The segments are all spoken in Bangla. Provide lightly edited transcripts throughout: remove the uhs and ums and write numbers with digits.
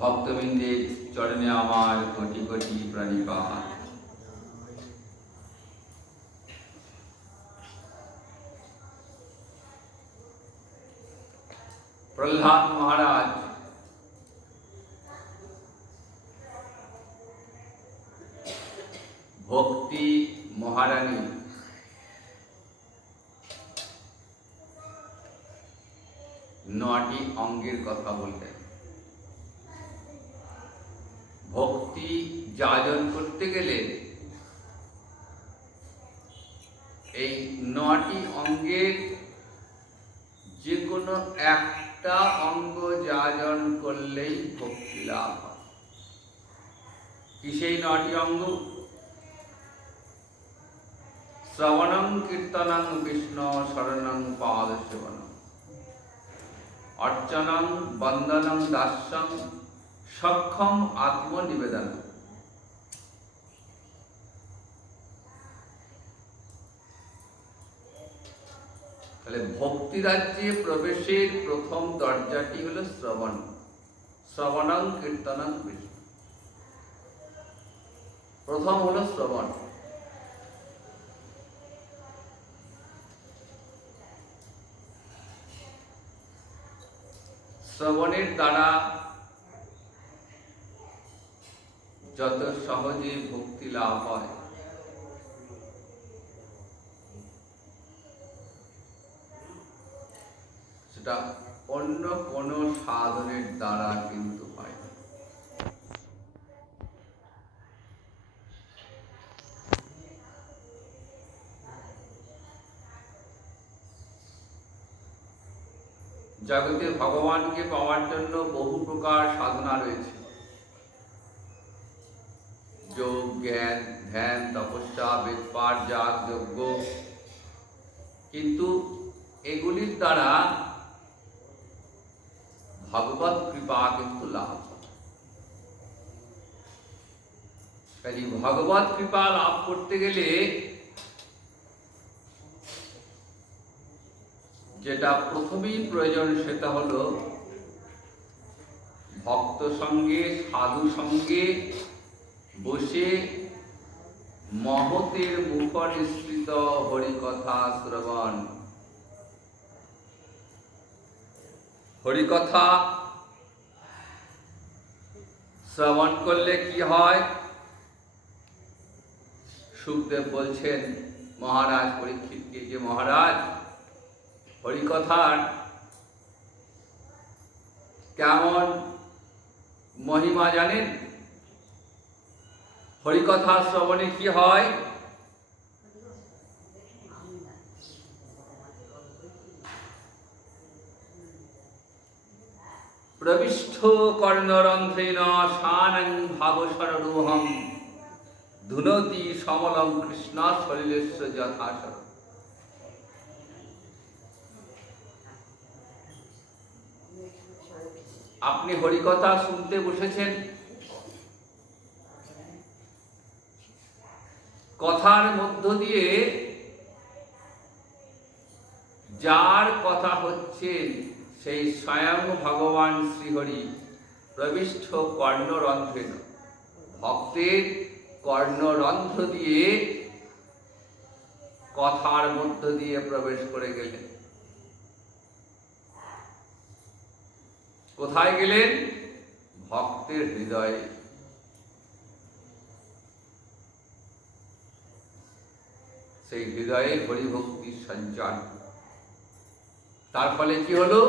ভক্তবৃন্দের চরণে আমার কোটি কোটি প্রণিপাত। প্রহ্লাদ মহারাজ ভক্তি মহারানী নটি অঙ্গের কথা বললেন। ভক্তি যাজন করতে গেলে এই নটি অঙ্গের যে কোনো একটা অঙ্গ যাজন করলেই ভক্তি লাভ হয়। কি সেই নটি অঙ্গ? শ্রবণং কীর্তনং বিষ্ণু শরণং পাদ সেবনং অর্চনং বন্দনং দাস্যং সক্ষম আত্মনিবেদন। তাহলে ভক্তি রাজ্যে প্রবেশের প্রথম দরজাটি হলো শ্রবণ। শ্রবণং কীর্তনং বিষ্ণু, প্রথম হলো শ্রবণ। শ্রবণের দ্বারা যত সহজে ভক্তি লাভ হয়, সেটা অন্য কোনো সাধনের দ্বারা কিন্তু হয় না। জগতে ভগবানকে পাওয়ার জন্য বহু প্রকার সাধনা রয়েছে। যোগ, জ্ঞান, ধ্যান, তপস্যা, বেদপাঠ, যাগ, যজ্ঞ। কিন্তু এগুলির দ্বারা ভগবত কৃপা কিন্তু লাভ হয়। কাজে ভগবত কৃপা লাভ করতে গেলে যেটা প্রথমেই প্রয়োজন সেটা হলো ভক্ত সঙ্গে, সাধু সঙ্গে বসে মহতের মুখ নিঃসৃত হরিকথা শ্রবণ। হরিকথা শ্রবণ করলে কি হয়? সুখদেব বলছেন মহারাজ পরীক্ষিতকে যে, মহারাজ হরিকথার কেমন মহিমা জানেন? হরিকথা শ্রবণে কি হয়? প্রবিষ্ঠ কর্ণরন্ধ্রেণ শানং ভাবসরোহং ধুনতি সমলং কৃষ্ণ সলিলেস্য যথাসর। আপনি হরিকথা শুনতে বসেছেন, কথার মধ্য দিয়ে যার কথা হচ্ছে সেই স্বয়ং ভগবান শ্রীহরি প্রবিষ্ঠ কর্ণরন্ধ্রেণ, ভক্তের কর্ণরন্ধ্র দিয়ে কথার মধ্য দিয়ে প্রবেশ করে গেলেন। কোথায় গেলেন? ভক্তের হৃদয়ে। সেই হৃদয়ে হরিভক্তির সঞ্চার। তার ফলে কি হলো?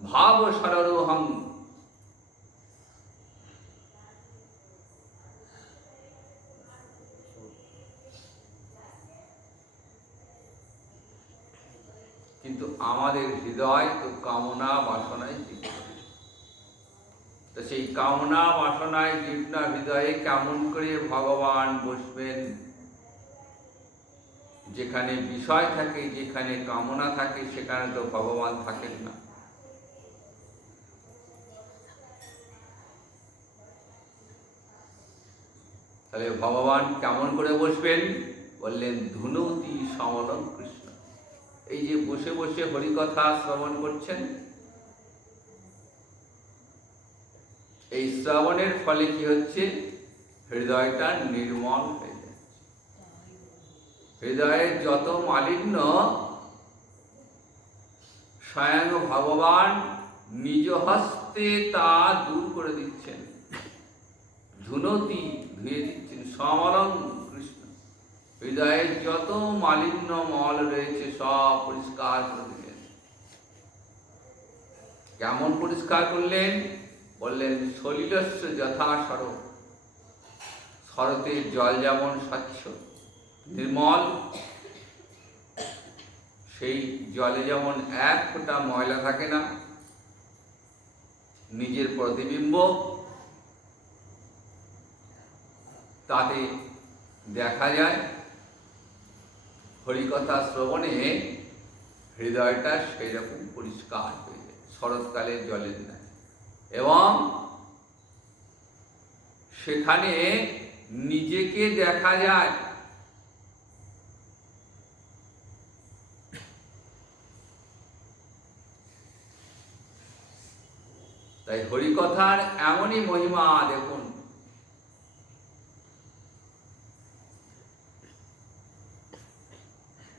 ভাব সরোহং, কিন্তু আমাদের হৃদয় তো কামনা বাসনায় জীর্ণ। তো সেই কামনা বাসনায় জীর্ণ হৃদয়ে কেমন করে ভগবান বসবেন? যেখানে বিষয় থাকে, যেখানে কামনা থাকে, সেখানে তো ভগবান থাকেন না। তাহলে ভগবান কেমন করে বসবেন? বললেন ধুনতি সমলং কৃষ্ণ। এই যে বসে বসে হরিকথা শ্রবণ করছেন, এই শ্রবণের ফলে কি হচ্ছে? হৃদয়টা নির্মল হয়ে যাচ্ছে। হৃদয়ের যত মালিন্য স্বয়ং ভগবান নিজ হস্তে তা দূর করে দিচ্ছেন, ধুনতি ধুয়ে দিচ্ছেন। সমরং কৃষ্ণ, হৃদয়ের যত মালিন্য মল রয়েছে সব পরিষ্কার করে দিলেন। কেমন পরিষ্কার করলেন? বললেন সলিলস্য যথা শরৎ, শরতের জল যেমন স্বচ্ছ নির্মল, সেই জলে যেমন এক ফোঁটা ময়লা থাকে না, নিজের প্রতিবিম্ব তাতে দেখা যায়, হরিকথা শ্রবণে হৃদয়টা সেই রকম পরিষ্কার হয়ে যায় শরৎকালের জলের ন্যায়। এবং সেখানে নিজেকে দেখা যায়। তাই হরিকথার এমনই মহিমা দেখুন।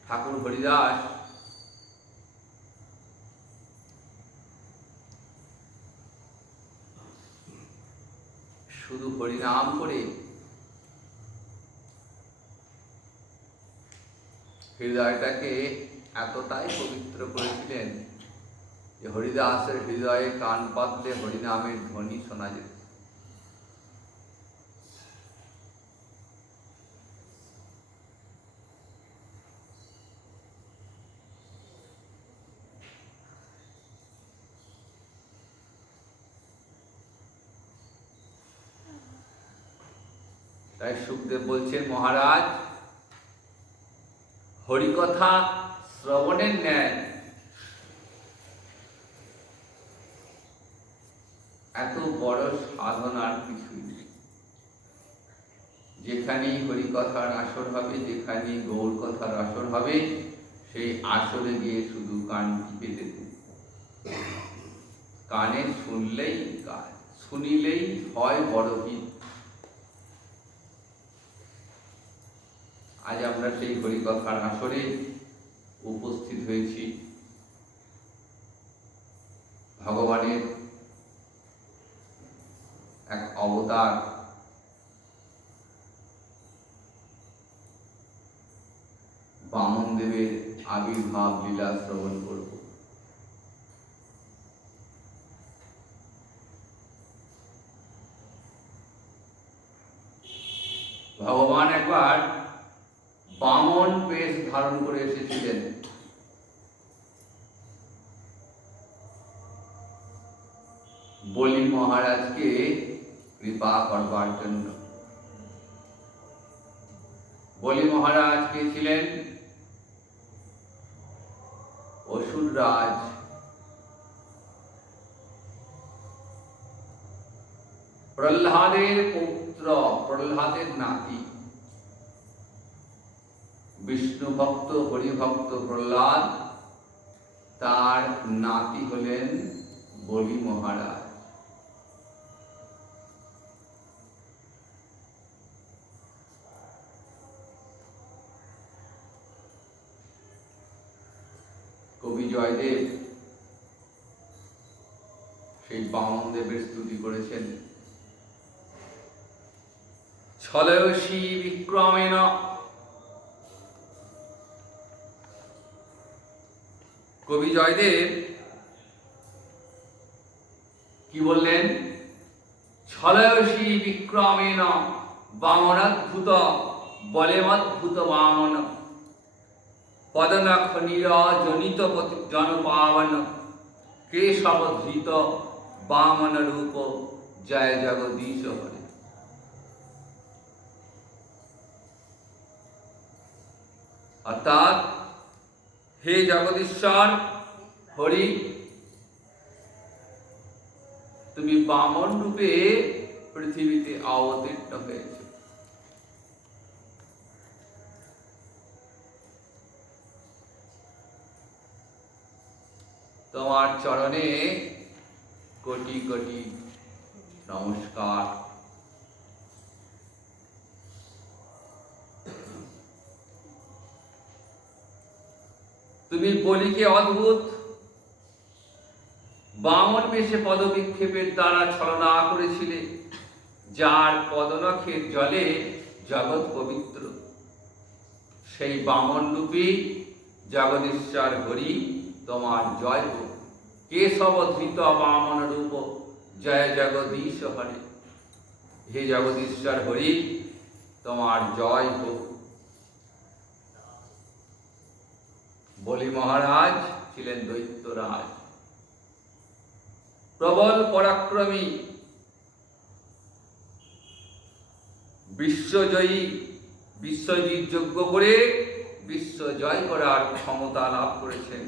ঠাকুর হরিদাস শুধু হরিনাম করে হৃদয়টাকে এতটাই পবিত্র করেছিলেন যে হরিদাসের হৃদয়ে কান পাতলে হরিনামের ধ্বনি শোনা যেত। তাই সুখদেব বলছেন, মহারাজ হরিকথা শ্রবণের ন্যায় এত বড় সাধনার কিছুই নেই। যেখানেই হরিকথার আসর হবে, যেখানেই গৌর কথার আসর হবে, সেই আসরে গিয়ে শুধু কান টিপে দেখুন। কানে শুনলেই কাজ, শুনিলেই হয় বড় হিত। আজ আমরা সেই হরিকথার আসরে উপস্থিত হয়েছি। ভগবানের এক অবতার বামন দেবের আবির্ভাব লীলা শ্রবণ করব। ভগবান একবার বামন বেশ ধারণ করে এসেছিলেন। বলি মহারাজকে কৃপা করবার জন্য। বলি মহারাজ কে ছিলেন? অসুররাজ। প্রহ্লাদের পুত্র, প্রহ্লাদের নাতি। বিষ্ণু ভক্ত হরিভক্ত প্রহ্লাদ, তার নাতি হলেন বলি মহারাজ। কবি জয়দেব সেই বামন দেবের স্তুতি করেছেন। ছলয়সী বিক্রমেণ, কবি জয়দেব কি বললেন? ছলয়সী বিক্রমেণ বামনাদ্ভুত বলেমদ্ভুত বামন, পদনখ নীরজনিত জনপাবন, কেশব ধৃত বামন রূপ, জয় জগদীশ হরে। অর্থাৎ হে জগদীশ্বর হরি, তুমি বামন রূপে পৃথিবীতে অবতীর্ণ হয়েছ। তোমার চরণে কোটি কোটি নমস্কার। তুমি বলিকে অদ্ভুত বামন বেশে পদবিক্ষেপের দ্বারা ছলনা করেছিলে, যার পদনখের জলে জগৎ পবিত্র। সেই বামন রূপী জগদীশ্বর হরি তোমার জয় হোক। কেশব ধৃত বামন রূপ জয় জগদীশ হরে। হে জগদীশ্বর হরি, তোমার জয় হোক। বলি মহারাজ ছিলেন দৈত্যরাজ, প্রবল পরাক্রমী, বিশ্বজয়ী, বিশ্বজিৎ যজ্ঞ করে বিশ্ব জয় করার ক্ষমতা লাভ করেছেন।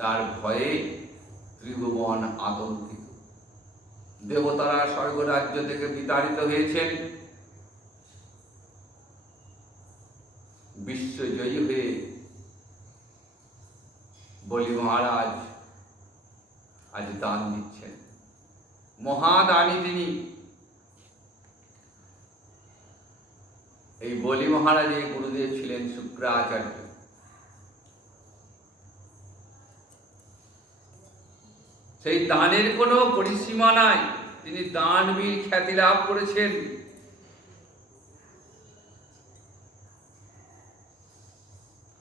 তার ভয়ে ত্রিভুবন আতঙ্কিত। দেবতারা স্বর্গরাজ্য থেকে বিতাড়িত হয়েছেন। বিশ্বজয়ী হয়ে বলি মহারাজ আজ দান দিচ্ছেন। মহাদানী তিনি। এই বলি মহারাজের গুরুদেব ছিলেন শুক্রাচার্য। সেই দানের কোনো পরিসীমা নাই। তিনি দানবীর খ্যাতি লাভ করেছেন।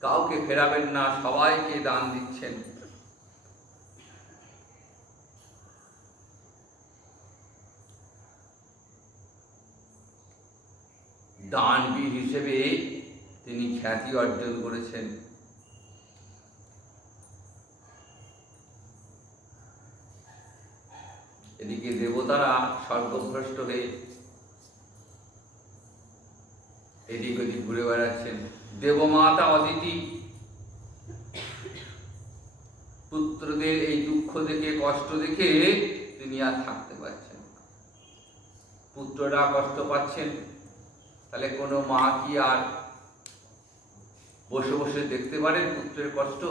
কাউকে ফেরাবেন না, সবাইকে দান দিচ্ছেন। দানবীর হিসেবে তিনি খ্যাতি অর্জন করেছেন। এদিকে দেবতারা স্বর্গভ্রষ্ট হয়ে এদিক ওদিক ঘুরে বেড়াচ্ছেন। দেবমাতা অদিতি পুত্রদের এই দুঃখ দেখে, কষ্ট দেখে তিনি আর থাকতে পারছেন। পুত্ররা কষ্ট পাচ্ছেন, তাহলে কোনো মা কি আর বসে বসে দেখতে পারেন পুত্রের কষ্ট?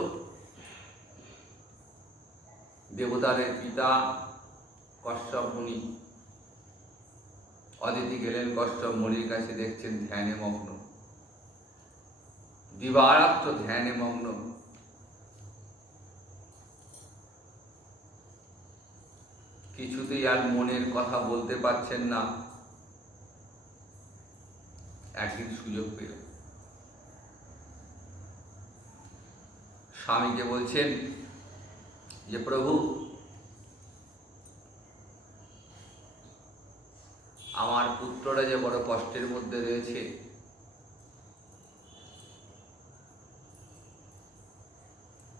দেবতাদের পিতা কশ্যপ মুনি, অদিতি গেলেন কশ্যপ মুনির কাছে, দেখছেন ধ্যানে মগ্ন, দিবারাত্র ধ্যানে মগ্ন। কিছুতেই আর মনের কথা বলতে পারছেন না। একদিন সুযোগ পেল, স্বামীকে বলছেন যে প্রভু, আমার পুত্ররা যে বড় কষ্টের মধ্যে রয়েছে,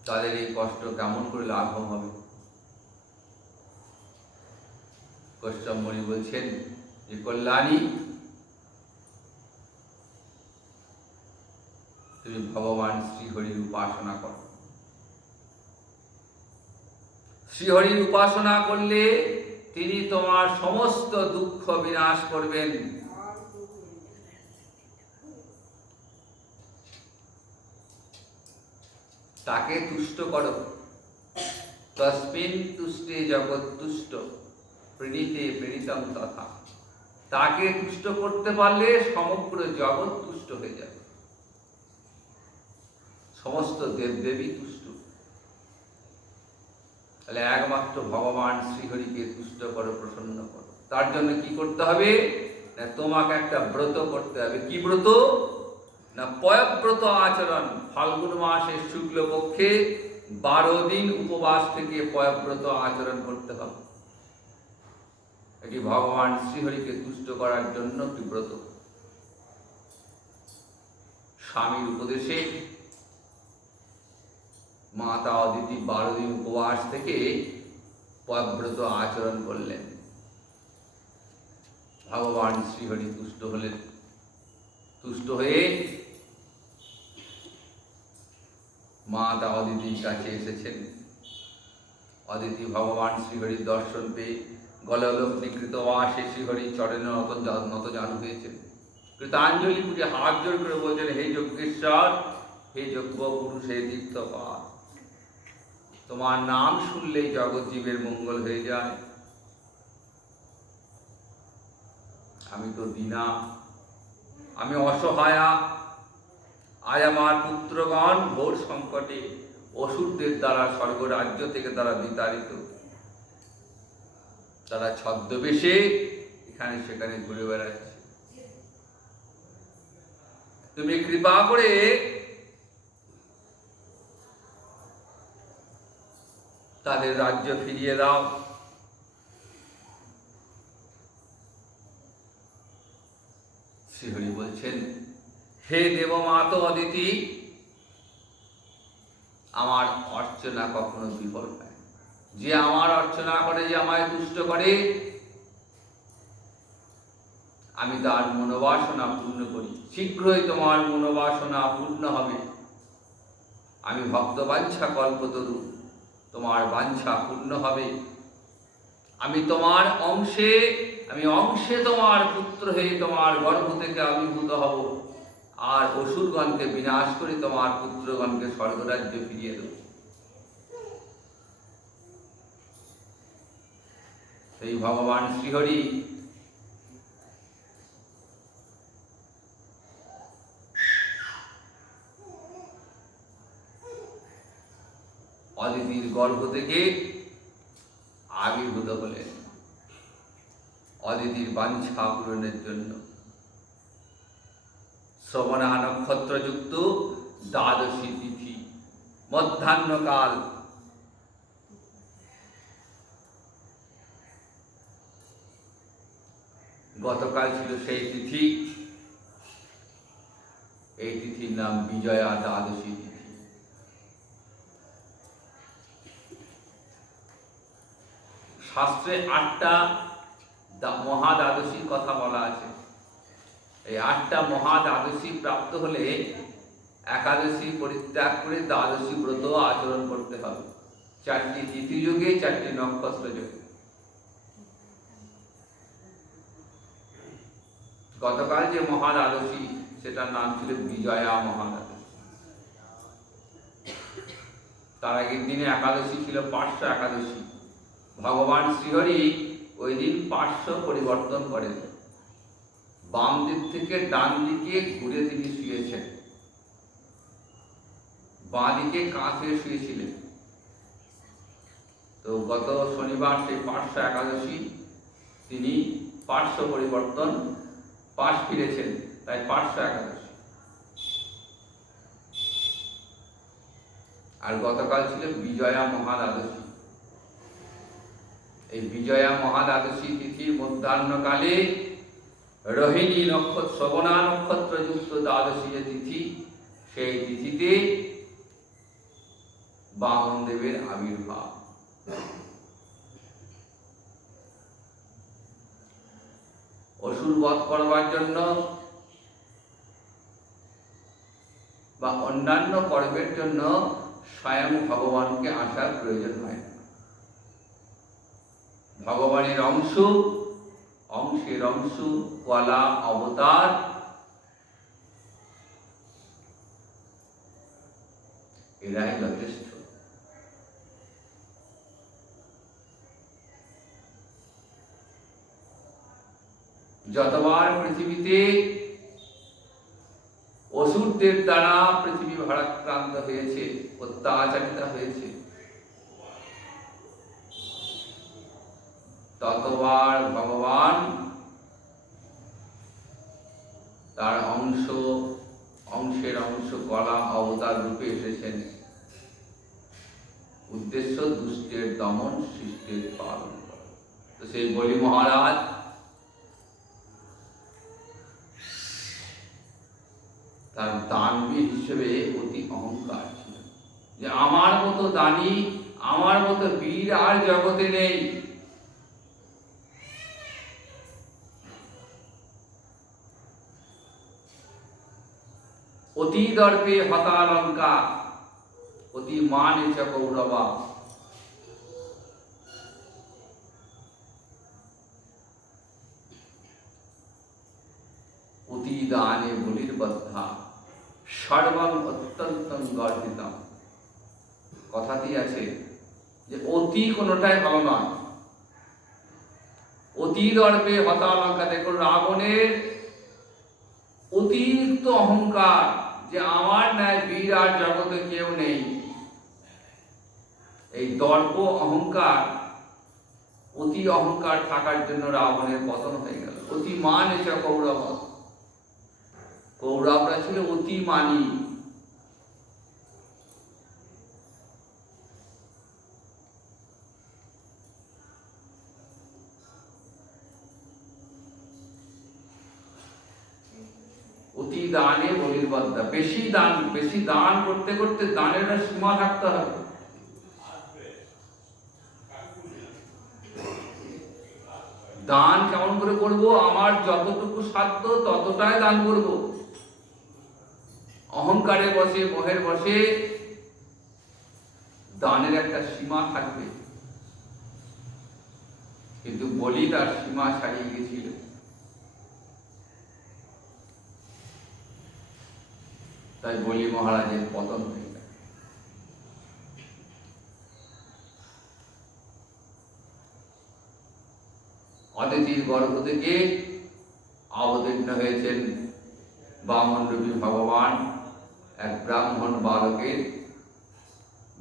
তাদের এই কষ্ট কেমন করে লাঘব হবে? কশ্যপ মুনি বলছেন যে কল্যাণী, তুমি ভগবান শ্রীহরির উপাসনা করো। শ্রীহরির উপাসনা করলে তিনি তোমার সমস্ত দুঃখ বিনাশ করবেন। তাকে তুষ্ট করো। তস্মিন তুষ্টে জগৎ তুষ্ট, প্রণীতে প্রণীতম তথা। তাকে তুষ্ট করতে পারলে সমগ্র জগৎ তুষ্ট হয়ে যাবে, সমস্ত দেবদেবী তুষ্ট। তাহলে একমাত্র ভগবান শ্রীহরিকে তুষ্ট করো, প্রসন্ন করো। তার জন্য কি করতে হবে? না, তোমাকে একটা ব্রত করতে হবে। কি ব্রত? না, পয়ব্রত আচরণ। ফাল্গুন মাসের শুক্লপক্ষে 12 দিন উপবাস থেকে পয়ব্রত আচরণ করতে হবে। এটি ভগবান শ্রীহরিকে তুষ্ট করার জন্য একটি ব্রত। স্বামীর উপদেশে মাতা অদিতি 12 দিন উপবাস থেকে পয়ব্রত আচরণ করলেন। ভগবান শ্রীহরি তুষ্ট হলেন। তুষ্ট হয়ে মাতা অদিতির কাছে এসেছেন। অদিতি ভগবান শ্রীহরির দর্শন পেয়ে গললগ্নিকৃত বাসে শ্রীহরি চরণে নত জানু হয়েছেন। কৃতাঞ্জলি পুজো হাত জোর করে বলছেন, হে যজ্ঞেশ্বর, হে যজ্ঞ পুরুষ, হে তীর্থপাল, তোমার নাম শুনলেই জগৎ জীবের মঙ্গল হয়ে যায়। আমি তো দীনা, আমি অসহায়া। আজ আমার পুত্রগণ ঘোর সংকটে, অসুরদের দ্বারা স্বর্গরাজ্য থেকে তারা বিতাড়িত। তারা ছদ্মবেশে এখানে সেখানে ঘুরে বেড়াচ্ছে। তুমি কৃপা করে তাদের রাজ্য ফিরিয়ে দাও। শ্রীহরি বলছেন, হে দেবমাত অদিতি, আমার অর্চনা কখনো বিফল হয়। যে আমার অর্চনা করে, যে আমায় তুষ্ট করে, আমি তার মনোবাসনা পূর্ণ করি। শীঘ্রই তোমার মনোবাসনা পূর্ণ হবে। আমি ভক্ত বাঞ্ছা কল্পতরু, তোমার বাঞ্ছা পূর্ণ হবে। আমি তোমার অংশে, আমি অংশে তোমার পুত্র হয়ে তোমার গর্ভ থেকে আবির্ভূত হব, আর অসুরগণকে বিনাশ করে তোমার পুত্রগণকে স্বর্গরাজ্যে ফিরিয়ে দেব। সেই ভগবান শ্রীহরি অদিতির গর্ভ থেকে আবির্ভূত হলেন অদিতির বাঞ্ছা পূরণের জন্য। শ্রবণা নক্ষত্রযুক্ত দ্বাদশী তিথি, মধ্যাহ্নকাল। গতকাল ছিল সেই তিথি। এই তিথির নাম বিজয়া দ্বাদশী তিথি। শাস্ত্রে 8টা মহাদ্বাদশীর কথা বলা আছে। এই 8টা মহাদ্বাদশী প্রাপ্ত হলে একাদশী পরিত্যাগ করে দ্বাদশী ব্রত আচরণ করতে হবে। 4টি তিথি যোগে, 4টি নক্ষত্র যোগে। গতকাল যে মহাদ্বাদশী, সেটার নাম ছিল বিজয়া মহাদ্বাদশী। তার আগের দিনে একাদশী ছিল পার্শ্ব একাদশী। ভগবান শ্রীহরি ওই দিন পার্শ্ব পরিবর্তন করেন, বাম দিক থেকে ডান দিকে ঘুরে তিনি শুয়েছেন। বাঁ দিকে কাত হয়ে শুয়েছিলেন। তো গত শনিবার সেই পার্শ্ব একাদশী, তিনি পার্শ্ব পরিবর্তন, পাশ ফিরেছেন, তাই পার্শ্ব একাদশী। আর গতকাল ছিল বিজয়া মহাদ্বাদশী। এই বিজয়া মহাদ্বাদশী তিথির মধ্যাহ্নকালে রোহিণী নক্ষত্র, শ্রবণা নক্ষত্রযুক্ত দ্বাদশী যে তিথি, সেই তিথিতে বামন দেবের আবির্ভাব। অসুর বধ করবার জন্য বা অন্যান্য কর্মের জন্য স্বয়ং ভগবানকে আসার প্রয়োজন হয় না। ভগবানের অংশ, অংশের অংশ, কলা, অবতার, এরাই যথেষ্ট। যতবার পৃথিবীতে অসুরদের দ্বারা পৃথিবী ভারাক্রান্ত হয়েছে, অত্যাচারিত হয়েছে, ততবার ভগবান তার অংশ, অংশের অংশ, কলা, অবতার রূপে এসেছেন। উদ্দেশ্য দুষ্টের দমন, সৃষ্টির পালন করা। তো সেই বলি মহারাজ তার দানবীর হিসেবে অতি অহংকার ছিল, যে আমার মতো দানী, আমার মতো বীর আর জগতে নেই। অতি দর্পে হতালঙ্কা, অতি মানে চ কৌরবা। অতি দানে বলির্বদ্ধা সর্বং অত্যন্তং গর্হিতম। কথাতেই আছে যে অতি কোনোটাই ভালো নয়। অতি দর্পে হতালঙ্কা। দেখুন রাবণের অতিরিক্ত অহংকার, যে আমার ন্যায় বীর আর জগতে কেউ নেই। এই দর্প অহংকার, অতি অহংকার থাকার জন্য রাবণের পতন হয়ে গেল। অতি মান এসে কৌরব, কৌরবরা ছিল অতি মানী। অতি দানে বলির্বদ্ধা। বেশি দান করতে করতে দানের সীমা থাকতে হবে। দান কেমন করে করব? আমার যতটুকু সাধ্য ততটাই দান করব। অহংকারে বসে, মোহের বসে দানের একটা সীমা থাকবে। কিন্তু বলি তার সীমা ছাড়িয়ে গেছিল। তাই বলি মহারাজের পতন হয়ে গেল। অদিতির গর্ভ থেকে অবতীর্ণ হয়েছেন বামনরূপী ভগবান, এক ব্রাহ্মণ বালকের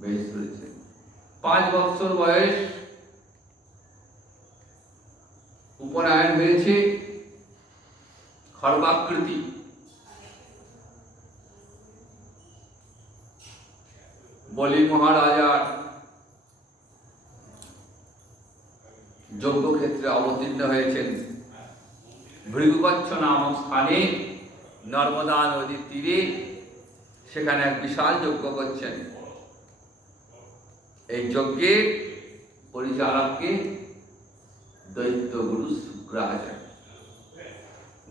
বেশ ধরেছেন। 5 বৎসর বয়স, উপনয়ন হয়েছে, খর্বাকৃতি। বলি মহারাজার যজ্ঞক্ষেত্রে অবতীর্ণ হয়েছেন। ভৃগুকচ্ছ নামক স্থানে নর্মদা নদীর তীরে সেখানে এক বিশাল যজ্ঞ করছেন। এই যজ্ঞের পরিচালককে দৈত্যগুরু শুক্রাচার্য।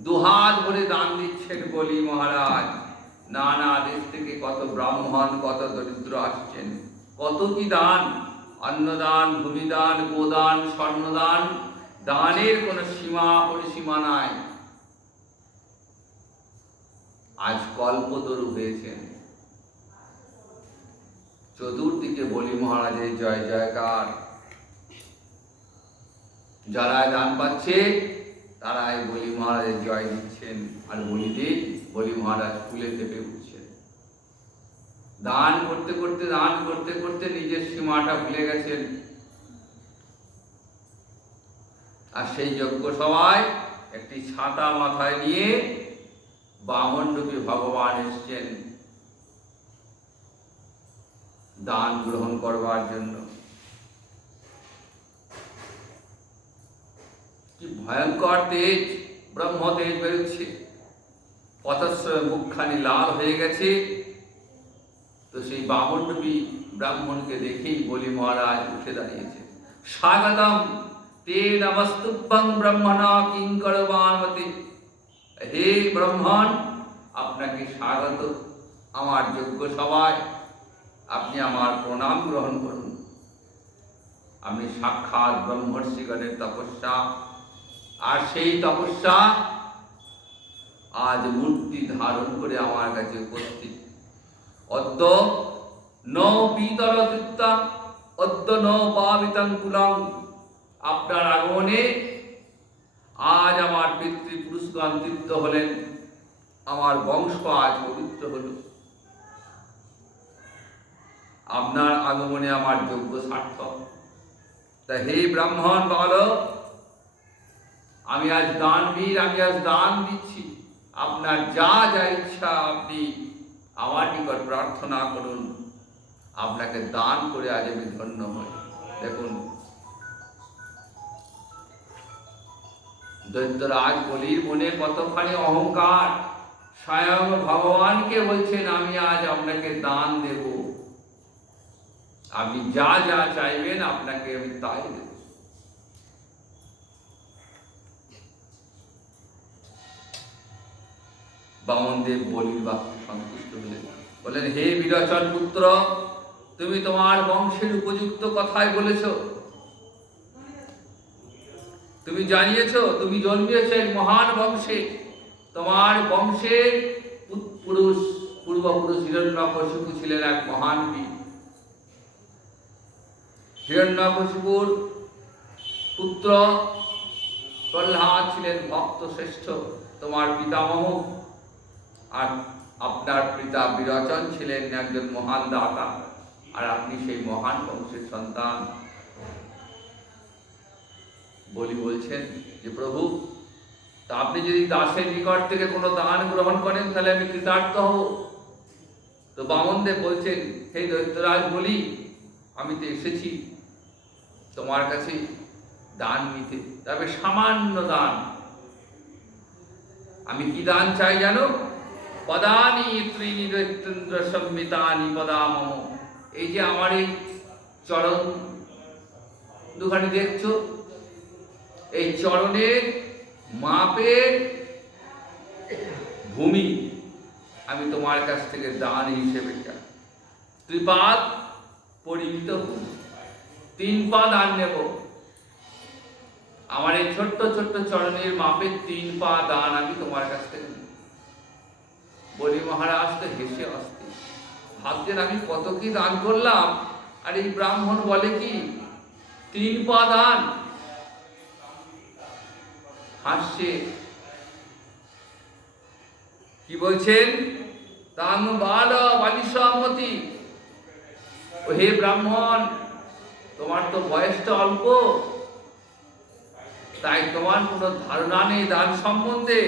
দুহাত ভরে দান দিচ্ছেন বলি মহারাজ। নানা দেশ থেকে কত ব্রাহ্মণ, কত দরিদ্র আসছেন। কত কি দান! অন্নদান, ভূমিদান, গোদান, স্বর্ণদান। দানের কোনো সীমা পরিসীমা নাই। আজ কল্পতরু হয়েছেন। চতুর্দিকে বলি মহারাজের জয় জয়কার। যারা দান পাচ্ছে তারাই বলি মহারাজের জয় দিচ্ছেন। আর বলি মহারাজ ফুলে ফেপে উঠছেন। দান করতে করতে নিজের সীমাটা ভুলে গেছেন। আর সেই যজ্ঞ সভায় একটি ছাতা মাথায় নিয়ে বামনরূপী ভগবান এসছেন দান গ্রহণ করবার জন্য। কি ভয়ঙ্কর তেজ, ব্রহ্ম তেজ বেরোচ্ছে। পথশ্রয়ে মুখখানি লাল হয়ে গেছে। তো সেই বামনরূপী ব্রাহ্মণকে দেখেই বলি মহারাজ উঠে দাঁড়িয়েছে। স্বাগতম তে নমস্তুভ্যং ব্রহ্মণা কিঙ্করবাণমতে। হে ব্রাহ্মণ, আপনাকে স্বাগত আমার যজ্ঞ সভায়। আপনি আমার প্রণাম গ্রহণ করুন। আমি সাক্ষাৎ ব্রহ্মর্ষিগণের তপস্যা, আর সেই তপস্যা আজ মূর্তি ধারণ করে আমার কাছে উপস্থিত। অদ্য ন পীতল তৃপ্তা, অদ্য ন পাবিতং কুলং। আপনার আগমনে আজ আমার পিতৃপুরুষগণ তৃপ্ত হলেন। আমার বংশ আজ পবিত্র হল। আপনার আগমনে আমার যজ্ঞ সার্থক। তা হে ব্রাহ্মণ বালক, আমি আজ দানবীর, আমি আজ দান দিচ্ছি। আপনার যা যা ইচ্ছা আপনি আমার নিকট প্রার্থনা করুন। আপনাকে দান করে আজ আমি ধন্য হই। দেখুন, দৈত্যরাজ বলির মনে কতখানি অহংকার। স্বয়ং ভগবানকে বলছেন আমি আজ আপনাকে দান দেব। আপনি যা যা চাইবেন আপনাকে আমি তাই দেব। বামনদেব বলির বাক্যে সন্তুষ্ট হলেন। বলেন, হে বিরোচন পুত্র, তুমি তোমার বংশের উপযুক্ত কথাই বলেছ। তুমি জানিয়েছ তুমি জন্মিয়েছ এক মহান বংশে। তোমার বংশের পূর্বপুরুষ হিরণ্যকশিপু ছিলেন এক মহান বীর। হিরণ্যকশিপুর পুত্র প্রহ্লাদ ছিলেন ভক্ত শ্রেষ্ঠ, তোমার পিতামহ। আর আপনার পিতা বিরোচন ছিলেন একজন মহান দাতা, আর আপনি সেই মহান বংশের সন্তান। বলি বলছেন যে প্রভু, তা আপনি যদি দাসের নিকট থেকে কোনো দান গ্রহণ করেন তাহলে আমি কৃতার্থ হব। তো বামনদেব বলছেন, হে দৈত্যরাজ বলি, আমি তো এসেছি তোমার কাছে দান নিতে, তবে সামান্য দান। আমি কি দান চাই জানো? পদানি ত্রিণি দৈত্যেন্দ্র সম্মিতানি পদামম। এই যে আমার এই চরণ দুখানি দেখছো, এই চরণের মাপের ভূমি আমি তোমার কাছ থেকে দান হিসেবে চাই। ত্রিপাদ পরিমিত ভূমি, 3 পা দান নেব। আমার এই ছোট্ট ছোট্ট চরণের মাপের 3 পা দান আমি তোমার কাছ থেকে নেব। বলি মহারাজ তো হেসে অস্থির, ভাবছেন আমি কত কি দান করলাম, আর এই ব্রাহ্মণ বলে কি 3 পা দান। হাসছে, কি বলছেন? তাং বাল বালিসমতি। ও হে ব্রাহ্মণ, তোমার তো বয়সটা অল্প, তাই তোমার কোনো ধারণা নেই দান সম্বন্ধে,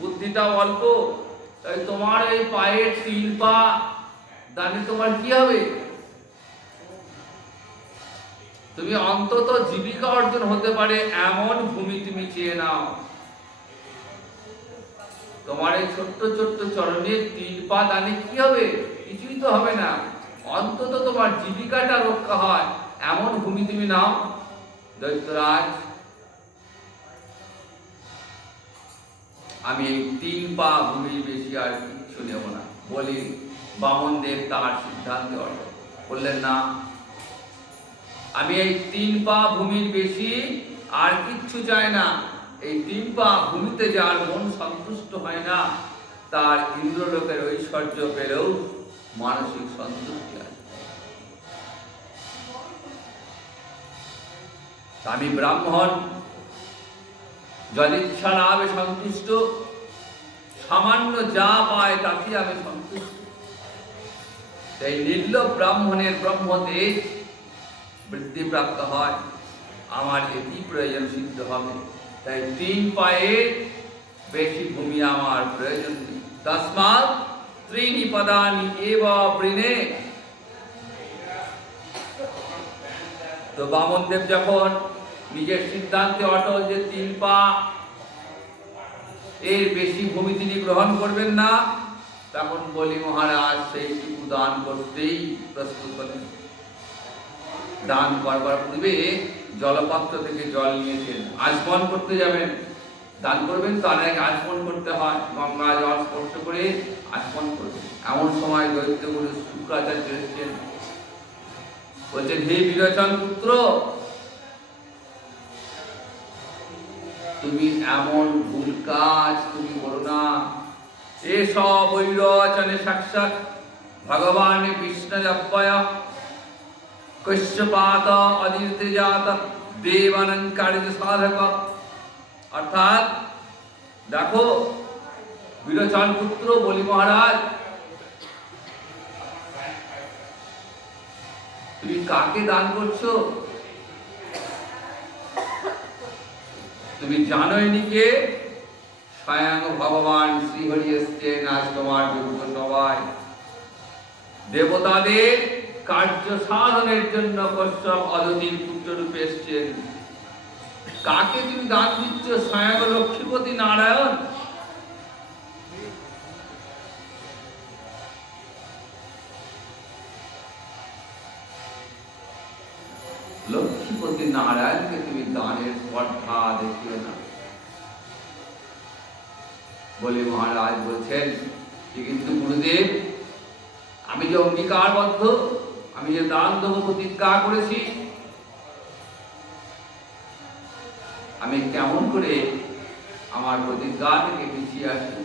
বুদ্ধিটাও অল্প, তাই তোমার এই পায়ের 3 পা দানে তোমার কি হবে? তুমি অন্তত জীবিকা অর্জন হতে পারে এমন ভূমি তুমি চেয়ে নাও। তোমার এই ছোট্ট ছোট্ট চরণের 3 পা দানে কি হবে? কিছুই তো হবে না। অন্তত তোমার জীবিকাটা রক্ষা হয় এমন ভূমি তুমি নাও। দৈত্যরাজ, আমি এই 3 পা ভূমির বেশি আর কিচ্ছু নেব না। বলি বামনদেব তার সিদ্ধান্ত বললেন, না, আমি এই 3 পা ভূমির বেশি আর কিচ্ছু চাই না। এই 3 পা ভূমিতে যার মন সন্তুষ্ট হয় না, তার ইন্দ্রলোকের ঐশ্বর্য পেলেও মানসিক সন্তুষ্টি আছে। আমি ব্রাহ্মণ, যদিচ্ছা লাভে সন্তুষ্ট, সামান্য যা পায় তাতে আমি সন্তুষ্ট। তাই নির্লোভ ব্রাহ্মণের ব্রহ্মতেজ বৃদ্ধিপ্রাপ্ত হয়, আমার এটি প্রয়োজন সিদ্ধ হবে। তাই 3 পায়ের বেশি ভূমি আমার প্রয়োজন নেই। তস্মাৎ 3 পদানি এব বৃণে। তো বামনদেব যখন নিজের সিদ্ধান্তে অটল যে 3 পা এর বেশি ভূমি তিনি গ্রহণ করবেন না, তখন বলি মহারাজ সেইটুকু দান করতেই প্রস্তুত হলেন। দান করবার পূর্বে জলপাত্র থেকে জল নিয়েছেন, আচমন করতে যাবেন। দান করবেন তো অনেক আচমন করতে হয়, গঙ্গা জল স্পর্শ করে আচমন করবেন। এমন সময় দৈত্যগুরু শুক্রাচার্য এসেছেন, বলছেন, হে বিরোচন পুত্র, তুমি এমন ভুল কাজ তুমি করো না। এসব বৈরোচনে সাক্ষাৎ ভগবান বিষ্ণুরব্বয় কশ্যপাত অদীর্তিজাত দেবানঙ্কারিত সাধক। অর্থাৎ দেখো বিরোচন পুত্র, বলি মহারাজ, তুমি কাকে দান করছো? তুমি জানোই নি কে? স্বয়ং ভগবান শ্রীহরি এসছেন আজ তোমার যজ্ঞ সভায়। দেবতাদের কার্য সাধনের জন্য কশ্যপ অদিতির পুত্র রূপে এসছেন। কাকে তুমি দান দিচ্ছ? স্বয়ং লক্ষ্মীপতি নারায়ণ। লক্ষ্মীপতি নারায়ণকে তুমি দানের স্পর্ধা দেখিও না। বলে মহারাজ বলছেন, কিন্তু গুরুদেব, আমি যে অঙ্গীকারবদ্ধ, আমি যে দান দেব প্রতিজ্ঞা করেছি, আমি কেমন করে আমার প্রতিজ্ঞা থেকে পিছিয়ে আসি।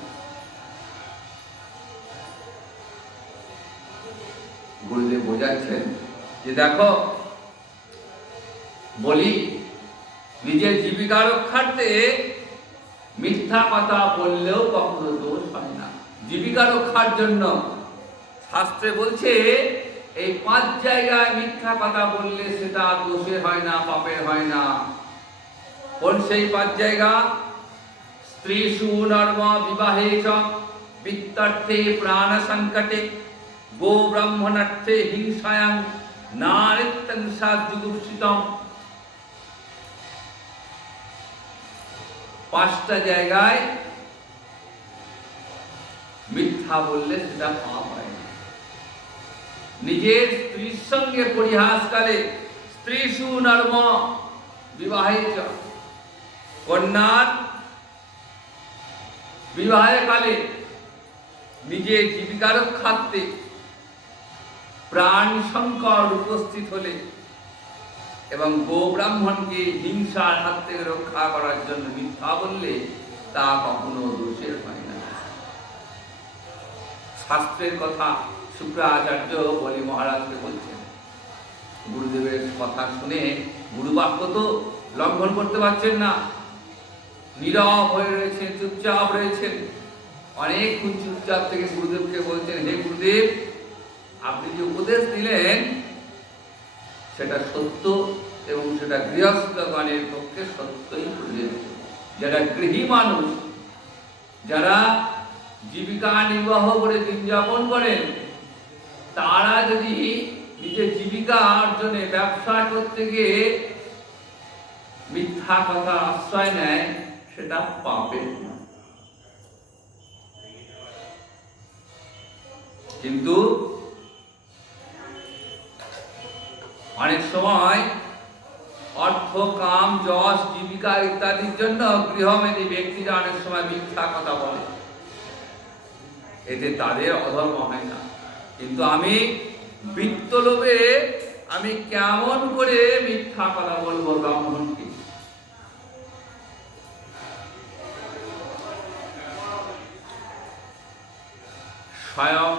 গুরুদেব বোঝাচ্ছেন যে দেখো, বলি নিজের জীবিকা রক্ষার্থে মিথ্যা কথা বললেও কখনো দোষ হয় না। জীবিকা রক্ষার জন্য শাস্ত্রে বলছে এই 5 জায়গায় মিথ্যা কথা বললে সেটা দোষের হয় না, পাপের হয় না। কোন সেই 5 জায়গা? স্ত্রীষু নর্ম বিবাহে চ, বিত্তার্থে প্রাণ সংকটে, গো ব্রাহ্মণার্থে হিংসায়াং, নারীত্বং সাজুগুপ্সিতম। 5টা জায়গায় মিথ্যা বললে সেটা পাপ হয় না। নিজের স্ত্রীর সঙ্গে পরিহাসকালে, স্ত্রীষু নর্ম বিবাহে চ, কন্যার বিবাহের কালে নিজের জীবিকা রক্ষার্থে প্রাণ সংকট উপস্থিত হলে এবং গো ব্রাহ্মণকে হিংসার হাত থেকে রক্ষা করার জন্য মিথ্যা বললে তা কখনো দোষের হয় না। শাস্ত্রের কথা শুক্রাচার্য বলি মহারাজকে বলছেন। গুরুদেবের কথা শুনে গুরুবাক্য তো লঙ্ঘন করতে পারছেন না, নীরব হয়ে রয়েছেন, চুপচাপ রয়েছেন। অনেকক্ষণ চুপচাপ থেকে গুরুদেবকে বলছেন, হে গুরুদেব, আপনি যে উপদেশ দিলেন সেটা সত্য এবং সেটা গৃহস্থগণের পক্ষে সত্যই প্রযোজ্য। যারা গৃহী মানুষ, যারা জীবিকা নির্বাহ করে দিন যাপন করেন, তারা যদি নিজের জীবিকা অর্জনে ব্যবসা করতে গিয়ে মিথ্যা কথা আশ্রয় নেয়, সেটা পাপের না। কিন্তু অনেক সময় অর্থ, কাম, যশ, জীবিকা ইত্যাদির জন্য গৃহমেধী ব্যক্তিরা অনেক সময় মিথ্যা কথা বলে, এতে তাদের অধর্ম হয় না। কিন্তু আমি বৃত্তলোভে আমি কেমন করে মিথ্যা কথা বলবো ব্রাহ্মণকে? স্বয়ং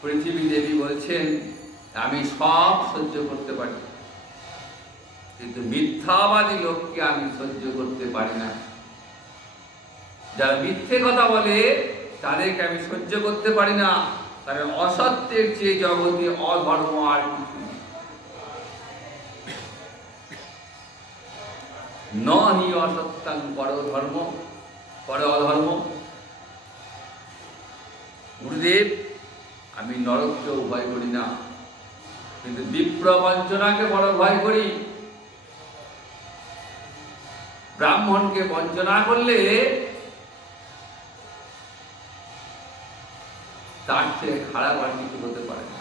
পৃথিবী দেবী বলছেন, আমি সব সহ্য করতে পারি, কিন্তু মিথ্যাবাদী লোককে আমি সহ্য করতে পারি না। যারা মিথ্যে কথা বলে তাদেরকে আমি সহ্য করতে পারি না। কারণ অসত্যের চেয়ে জগতে অধর্ম আর কিছু নেই। ন হি অসত্যাং পরধর্ম, পরে অধর্ম। গুরুদেব, আমি নরককেও ভয় করি না, কিন্তু বিপ্র বঞ্চনাকে বড় ভয় করি। ব্রাহ্মণকে বঞ্চনা করলে তার চেয়ে খারাপ আর কিছু হতে পারে না।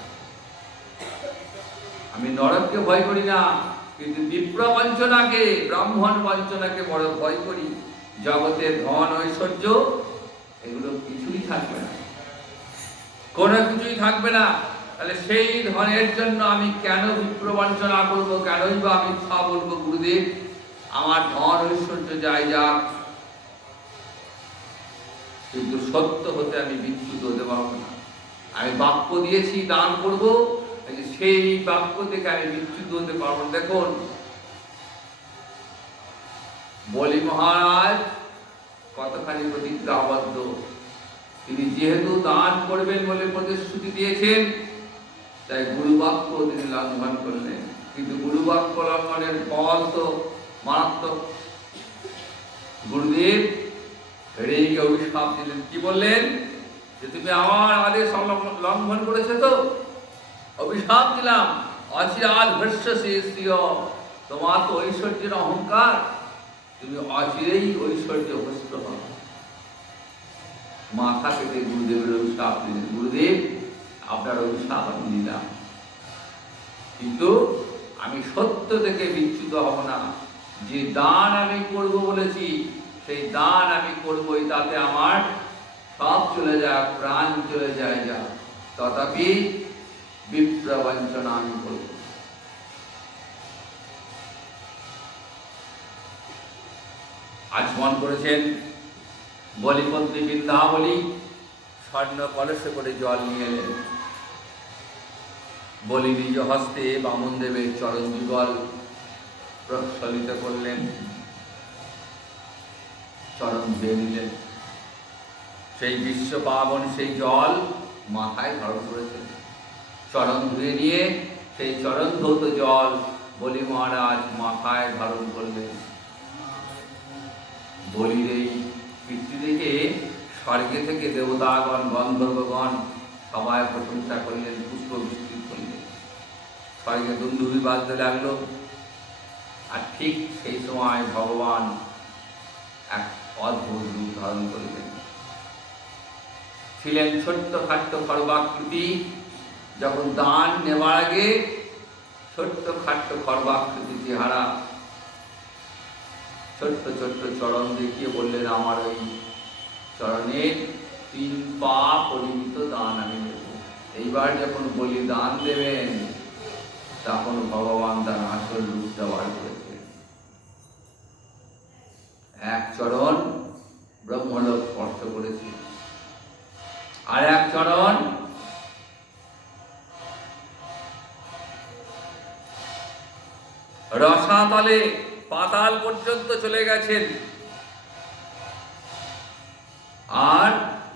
আমি নরককে ভয় করি না, কিন্তু বিপ্র বঞ্চনাকে, ব্রাহ্মণ বঞ্চনাকে বড় ভয় করি। জগতের ধন ঐশ্বর্য এগুলো কিছুই থাকবে না, কোনো কিছুই থাকবে না। তাহলে সেই ধনের জন্য আমি কেন বিপ্র বঞ্চনা করবো? কেনই বা আমি মিথ্যা বলবো? গুরুদেব, আমার ধন ঐশ্বর্য যাই যাক, কিন্তু সত্য হতে আমি বিচ্যুত হতে পারবো না। আমি বাক্য দিয়েছি দান করবো, সেই বাক্য থেকে আমি বিচ্যুত হতে পারবো না। দেখুন, বলি মহারাজ কতখানি প্রতিজ্ঞাবদ্ধ। তিনি যেহেতু দান করবেন বলে প্রতিশ্রুতি দিয়েছেন, তাই গুরুবাক্য তিনি লঙ্ঘন করলেন। কিন্তু গুরুবাক্য লঙ্ঘনের ফল তো মারাত্মক। গুরুদেব রেগে অভিশাপ দিলেন। কি বললেন? যে তুমি আমার আদেশ লঙ্ঘন করেছো, তো অভিশাপ দিলাম, অচিরাৎ ভ্রষ্যসেস্য। তোমার তো ঐশ্বর্যের অহংকার, তুমি অচিরেই ঐশ্বর্য ভ্রষ্ট হবে। মাথা কেটে গুরুদেবের অভিশাপ দিলেন। গুরুদেব, আপনার অভিশাপ আমি দিলাম, কিন্তু আমি সত্য থেকে বিচ্যুত হব না। যে দান আমি করব বলেছি, সেই দান আমি করবই, তাতে আমার সব চলে যায়, প্রাণ চলে যায় যা, তথাপি বিপ্রবঞ্চনা আমি করব। আচমন করেছেন বলিপত্নী বৃন্দাবলী স্বর্ণ কলসে করে জল নিয়ে এলেন। বলি নিজ হস্তে বামন দেবের চরণ যুগল প্রক্ষালিত করলেন, চরণ ধুয়ে নিলেন। সেই বিশ্ব পাবন সেই জল মাথায় ধারণ করেছেন। চরণ ধুয়ে নিয়ে সেই চরণ ধৌত জল বলি মহারাজ মাথায় ধারণ করলেন। বলির এই কীর্তি দেখে স্বর্গে থেকে দেবতাগণ গন্ধর্বগণ সবাই প্রশংসা করলেন, পুষ্প বৃষ্টি করলেন, স্বর্গে দুন্দুভি বাজতে লাগলো। আর ঠিক সেই সময় ভগবান এক অদ্ভুত রূপ ধারণ করলেন। ছিলেন ছোট্ট খাট্ট খর্বাকৃতি। যখন দান নেবার আগে ছোট্ট খাট্ট খর্বাকৃতি চেহারা, ছোট্ট ছোট্ট চরণ দেখিয়ে বললেন, আমার ওই চরণের 3 পা পরিমিত দান আমি দেব। এইবার যখন বলি দান দেবেন তখন ভগবান তার আসল রূপটা বার করেছেন। এক চরণ ব্রহ্মলোক স্পর্শ করেছে, আর এক চরণ রসাতলে পাতাল পর্যন্ত চলে গেছেন। আর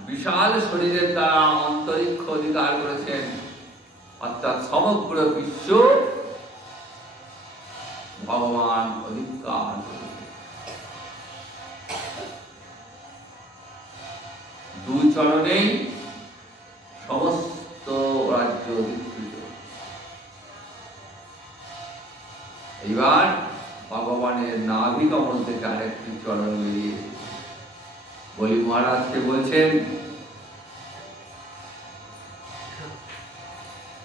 বিশাল শরীরের দ্বারা অন্তরিক্ষ অধিকার করেছেন, অর্থাৎ সমগ্র বিশ্ব ভগবান অধিকার করেছেন। 2 চরণেই সমস্ত রাজ্য অধিকৃত। এইবার ভগবানের নাভি কমল থেকে আরেকটি চরণ বেরিয়ে বলি মহারাজকে বলছেন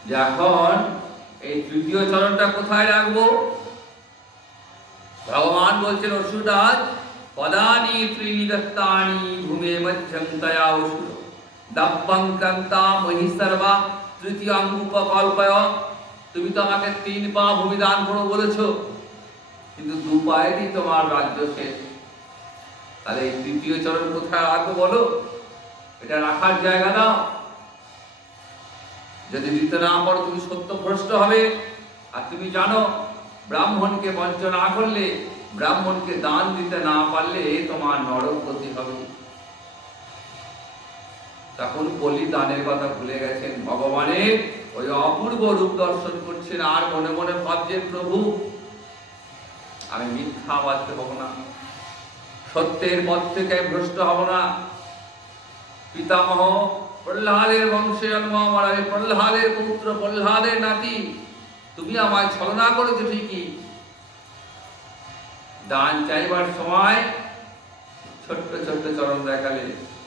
যে এখন এই 3য় চরণটা কোথায় রাখবো? ভগবান বলছেন, অসুরাজ পদানি ত্রিণি দত্তানি ভূমে মধ্যম তয়া অসুর দাব্বং কান্তা মহি সর্বা তৃতীয়ং উপকল্পয়। তুমি তো আমাকে 3 পা ভূমি দান করো বলেছো, কিন্তু 2 পায়েরই তোমার রাজ্য শেষ। তাহলে এই 3য় চরণ কোথায় রাখবো বলো? এটা রাখার জায়গা দাও। যদি দিতে না পারো তুমি সত্যভ্রষ্ট হবে। আর তুমি জানো ব্রাহ্মণকে বঞ্চনা না করলে, ব্রাহ্মণকে দান দিতে না পারলে তোমার নরকগতি হবে। তখন বলি দানের কথা ভুলে গেছেন। ভগবানের ওই অপূর্ব রূপ দর্শন করছেন আর মনে মনে ভাবছেন, প্রভু আমি মিথ্যা বাঁচতে হব না, সত্যের পথ থেকে ভ্রষ্ট হব না। পিতামহ প্রহ্লাদের বংশে জন্ম আমার, আমি প্রহ্লাদের পুত্র, প্রহ্লাদের নাতি। তুমি আমায় ছলনা করেছো ঠিকই। দান চাইবার সময় ছোট্ট ছোট্ট চরণ দেখালে,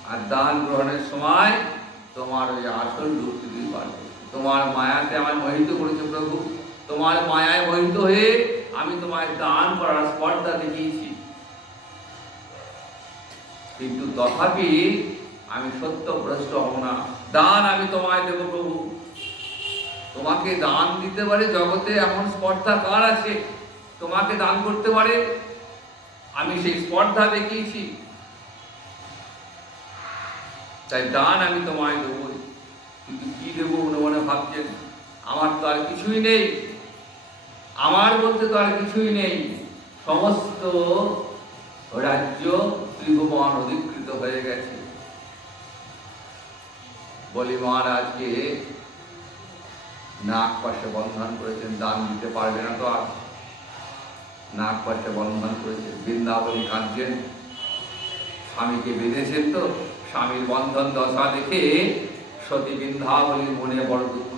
আর দান গ্রহণের সময় তোমার ওই আসল রূপ তুমি পারবে। তোমার মায়াতে আমায় মোহিত করেছো প্রভু। তোমার মায়ায় মোহিত হয়ে আমি তোমায় দান করার স্পর্ধা দেখিয়েছি, কিন্তু তথাপি আমি সত্যভ্রষ্ট হব না। দান আমি তোমায় দেব প্রভু। তোমাকে দান দিতে পারে জগতে এমন স্পর্ধা কার আছে? তোমাকে দান করতে পারে, আমি সেই স্পর্ধা দেখিয়েছি। তাই দান আমি তোমায় দেব, কিন্তু কি দেবো মনে মনে ভাবছেন। আমার তো আর কিছুই নেই, আমার বলতে তো আর কিছুই নেই। সমস্ত রাজ্য ত্রিভুবন অধিকৃত হয়ে গেছে। বলি মহারাজকে নাক পাশে বন্ধন করেছেন, দান দিতে পারবে না তো আর। নাক পাশে বন্ধন করেছেন। বৃন্দাবনী কাঁদছেন, স্বামীকে বেঁধেছেন তো, স্বামীর বন্ধন দশা দেখে সতী বৃন্দাবলীর মনে বড় দুঃখ।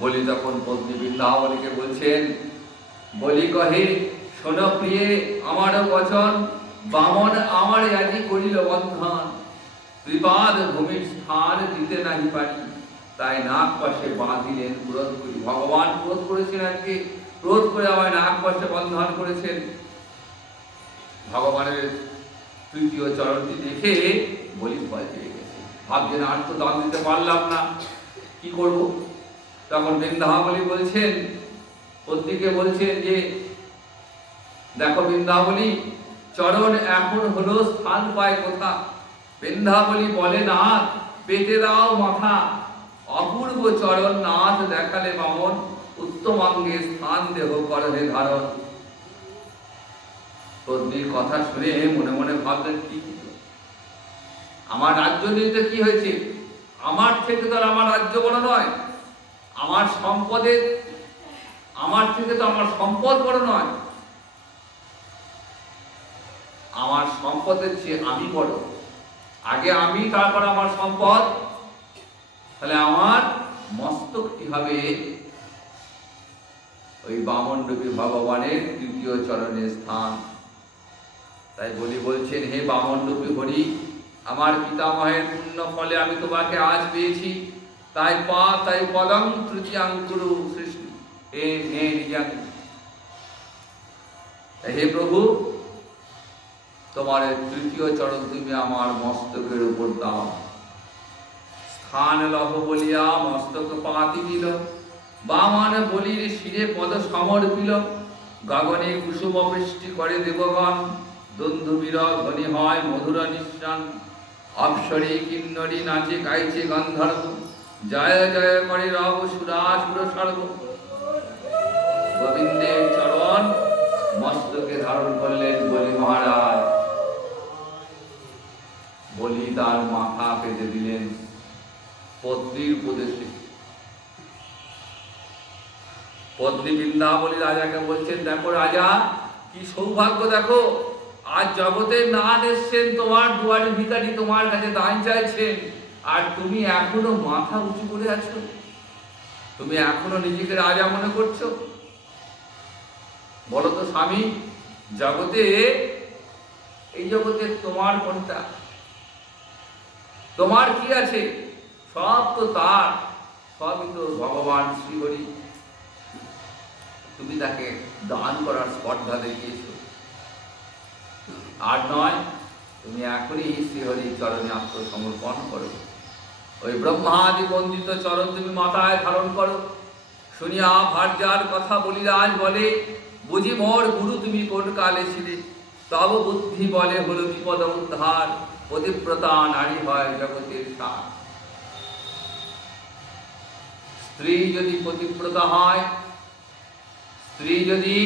বলি তখন পত্নী বৃন্দাবলীকে বলছেন, বলি কহে, শোনো প্রিয়ে আমারও বচন, বামন আমার আজি করিল বন্ধন, ত্রিপাদ ভূমির স্থান দিতে নাহি পারি, তাই নাক পাশে বাঁধিলেন ক্রোধ করি। ভগবান ক্রোধ করেছেন, আজকে ক্রোধ করে আমায় নাক পাশে বন্ধন করেছেন। ভগবানের 3য় চরণটি দেখে বলি ভয় পেয়ে গেছে, ভাবছেন আর তো দান দিতে পারলাম না, কি করব? তখন বৃন্দাবলী বলছেন, পত্নীকে বলছেন যে দেখো বৃন্দাবলী, চরণ এখন হলো স্থান পায় কোথা, বৃন্দাবলী বলে নাথ পেতে দাও মাথা, অপূর্ব চরণ নাথ দেখালে বামন, উত্তমাঙ্গে স্থান দেহ করহে ধারণ। পত্নীর কথা শুনে মনে মনে ভাবলেন, কি আমার রাজ্য নিতে কি হয়েছে, আমার থেকে তো আমার রাজ্য বড় নয়, আমার সম্পদের আমার থেকে তো আমার সম্পদ বড় নয়, আমার সম্পদের চেয়ে আমি বড়, আগে আমি তারপর আমার সম্পদ। তাহলে আমার মস্তকটি হবে ওই বামনরূপী ভগবানের তৃতীয় চরণের স্থান। তাই বলছেন, হে বামনরূপী হরি, আমার পিতামহের পুণ্য ফলে আমি তোমাকে আজ পেয়েছি, তাই পদং তৃতীয়াঙ্কুরু সৃষ্টি হে প্রভু, তোমার তৃতীয় চরণ তুমি আমার মস্তকের উপর দাও। স্থান লহ বলিয়া মস্তক পাতি দিল, বামান বলির শিরে পদ সমর্পিল, গগনে কুসুম বৃষ্টি করে দেবগণ, দুন্দুবীর ধ্বনি হয় মধুর নিঃশ্বান, অপ্সরী কিন্নরী নাচে গাইছে গন্ধর্ব, জয় জয় করে রব সুরাসুর সর্ব। গোবিন্দের চরণ মস্তকে ধারণ করলেন বলি মহারাজ। বলি তার মাথা পেতে দিলেন পত্নীর উপদেশে। পত্নী বৃন্দাবলী রাজাকে বলছেন, দেখো রাজা, কি সৌভাগ্য, দেখো আজ জগতে নাথ এসছেন, তোমার দুয়ারে ভিখারি তোমার কাছে দান চাইছেন, আর তুমি এখনো মাথা উঁচু করে আছো, তুমি এখনো নিজেকে রাজা মনে করছো। বলো তো স্বামী, জগতে এই জগতে তোমার কোনটা, তোমার কি আছে? সব তো তার, সবই তো ভগবান শ্রীহরি। তুমি তাকে দান করার স্পর্ধা দেখিয়েছো, আর নয়, তুমি এখনই শ্রীহরির চরণে আত্মসমর্পণ করো, ওই ব্রহ্মাদি বন্দিত চরণ তুমি মাথায় ধারণ করো। শুনিয়া ভার্যার কথা বলিরাজ বলে, বুঝি মোর গুরু তুমি কোন কালে ছিলে, তব বুদ্ধি বলে হলো বিপদ উদ্ধার, পতিব্রতা নারী হয় জগতের সার। স্ত্রী যদি পতিব্রতা হয়, স্ত্রী যদি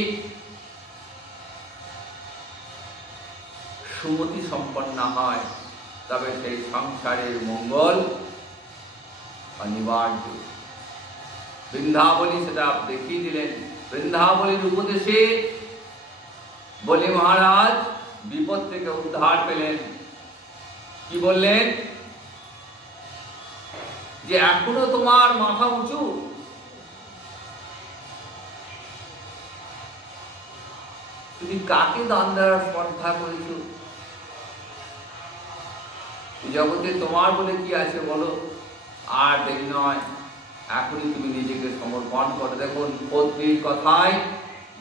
সুমতি সম্পন্ন হয়, তবে সেই সংসারের মঙ্গল অনিবার্য। বৃন্দাবলী সেটা দেখিয়ে দিলেন। বৃন্দাবলীর উপদেশে বলি মহারাজ বিপদ থেকে উদ্ধার পেলেন। কি বললেন? যে এখনো তোমার মাথা উঁচু, তুমি কাকে দান দেওয়ার স্পর্ধা করেছো? জগতে তোমার বলে কি আছে বলো? আর দেরি নয়, এখনই তুমি নিজেকে সমর্পণ করে। দেখুন, পত্নীর কথায়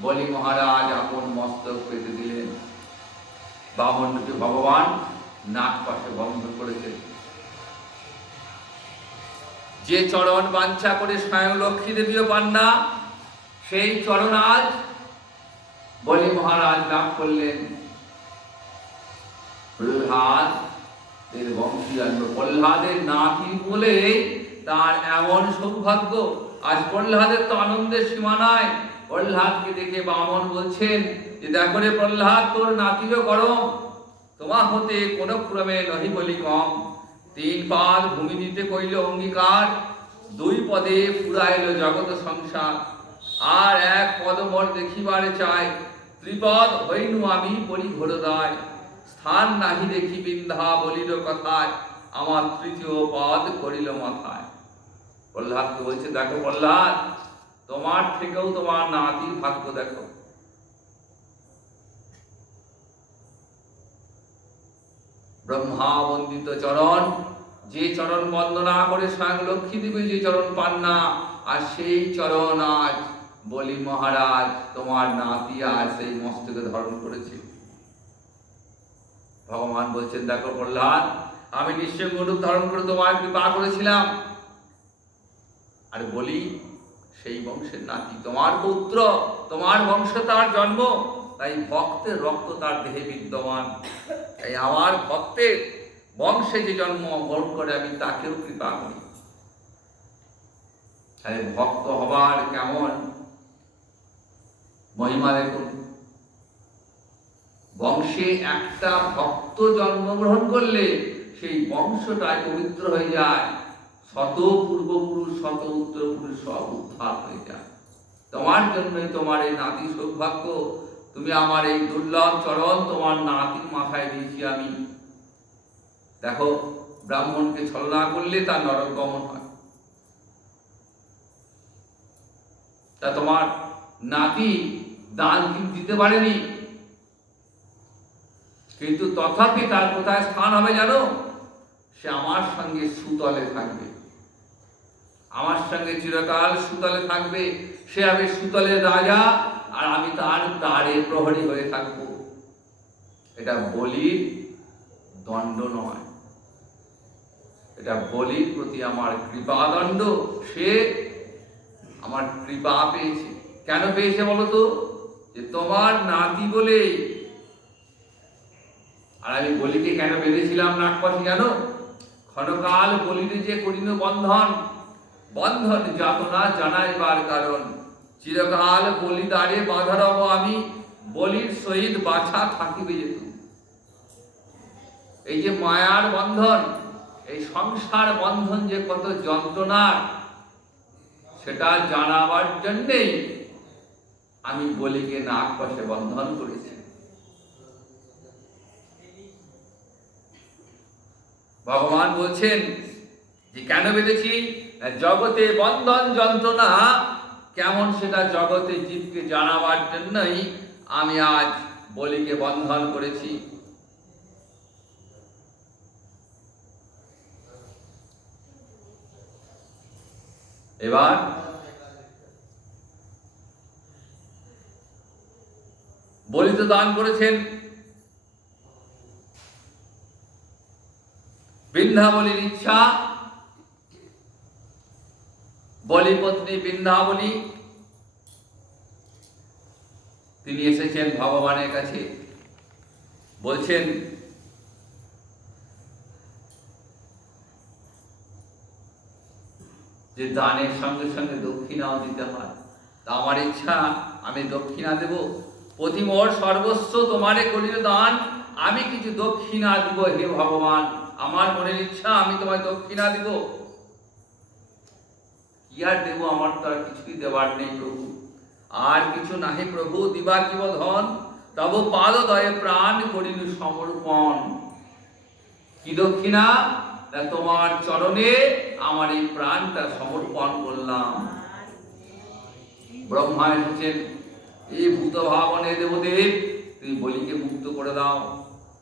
বলি মহারাজ আপন মস্তক পেতে দিলেন। বামনকে ভগবান নাক পাশে বন্ধ করেছে। যে চরণ বাঞ্ছা করে স্বয়ং লক্ষ্মী দেবীও পান না, সেই চরণ আজ বলি মহারাজ লাভ করলেন। প্রহ্লাদের বংশীয়, প্রহ্লাদের নাতি বলে তার এমন সৌভাগ্য। আজ প্রহ্লাদের তো আনন্দের সীমা নাই। প্রহ্লাদকে দেখে বামন বলছেন যে দেখো রে প্রহ্লাদ, তোর নাতিরও গরম, তোমা হতে কোন ক্রমে নহি বলি কম। 3 পাদ ভূমি দিতে কইল অঙ্গীকার, 2 পদে ফুরাইল জগৎ সংসার। আর 1 পদ মোর দেখিবারে চাই, ত্রিপদ হইনু আমি বলি ঘোরদায়। স্থান নাহি দেখি বিন্ধা বলিল কথায়, আমার 3য় পদ করিল মাথায়। প্রহ্লাদকে বলছে, দেখো প্রহ্লাদ, তোমার থেকেও তোমার নাতির ভাগ্য দেখো। ব্রহ্মা বন্দিত চরণ, যে চরণ বন্দনা করে স্বয়ং লক্ষ্মী দেবী যে চরণ পান না, আর সেই চরণ আজ বলি মহারাজ তোমার নাতি আজ সেই মস্তকে ধারণ করেছে। ভগবান বলছেন, দেখো প্রহ্লাদ, আমি নিঃসঙ্গ রূপ ধারণ করে তোমার কৃপা করেছিলাম, আর বলি সেই বংশের নাতি, তোমার পুত্র, তোমার বংশ তার জন্ম, তাই ভক্তের রক্ত তার দেহে বিদ্যমান। তাই আমার ভক্তের বংশে যে জন্ম গ্রহণ করে আমি তাকেও কৃপা করি। তাই ভক্ত হবার কেমন মহিমা দেখুন। বংশে একটা ভক্ত জন্মগ্রহণ করলে সেই বংশটাই পবিত্র হয়ে যায়, শত পূর্বপুরুষ শত উত্তরপুরুষ সব উদ্ধার হয়ে যায়। তোমার জন্যই তোমার এই নাতি সৌভাগ্য, তুমি আমার এই দুর্লভ চরণ তোমার নাতির মাথায় দিয়েছি আমি। দেখো, ব্রাহ্মণকে ছলনা করলে তার নরক গমন হয়, তা তোমার নাতি দান দিতে পারেনি, কিন্তু তথাপি তার কোথায় স্থান হবে জানো? সে আমার সঙ্গে সুতলে থাকবে, আমার সঙ্গে চিরকাল সুতলে থাকবে। সে হবে সুতলের রাজা, আর আমি তার দ্বারে প্রহরী হয়ে থাকবো। এটা বলির দণ্ড নয়, এটা বলির প্রতি আমার কৃপাদণ্ড। সে আমার কৃপা পেয়েছে। কেন পেয়েছে বলো তো? যে তোমার নাতি বলে। আর আমি বলিকে কেন বেঁধেছিলাম নাগপাশে জানো? ক্ষণকাল বলির যে করিল বন্ধন, বন্ধন যাতনা জানাইবার কারণ। চিরকাল বলি দ্বারে বাঁধা রব আমি, বলির সহিত বাছা থাকিবে যেত। এই যে মায়ার বন্ধন, এই সংসার বন্ধন যে কত যন্ত্রণার, সেটা জানাবার জন্যেই আমি বলিকে নাগপাশে বন্ধন করেছি। ভগবান বলছেন যে কেন বেঁধেছি? জগতে বন্ধন যন্ত্রণা কেমন সেটা জগতে জীবকে জানাবার জন্যই আমি আজ বলিকে বন্ধন করেছি। এবার বলি তো দান করেছেন বৃন্দাবলীর ইচ্ছা, বলিপত্নী বৃন্দাবলী তিনি এসেছেন ভগবানের কাছে, বলছেন যে দানের সঙ্গে সঙ্গে দক্ষিণাও দিতে হয়। তা আমার ইচ্ছা আমি দক্ষিণা দেব। প্রতিমোর সর্বস্ব তোমারে করিল দান, আমি কিছু দক্ষিণা দিব হে ভগবান। আমার মনের ইচ্ছা আমি তোমায় দক্ষিণা দিব। কি আর দেব? আমার তো আর কিছুই দেবার নেই প্রভু, আর কিছু নাহি প্রভু দিবার জীব ধন। তব পাদ দয়ে প্রাণ করিল সমর্পণ। কি দক্ষিণা? তোমার চরণে আমার এই প্রাণটা সমর্পণ করলাম। ব্রহ্মা এসেছেন, এই ভূত ভাবনে দেবদেব তুমি বলিকে মুক্ত করে দাও।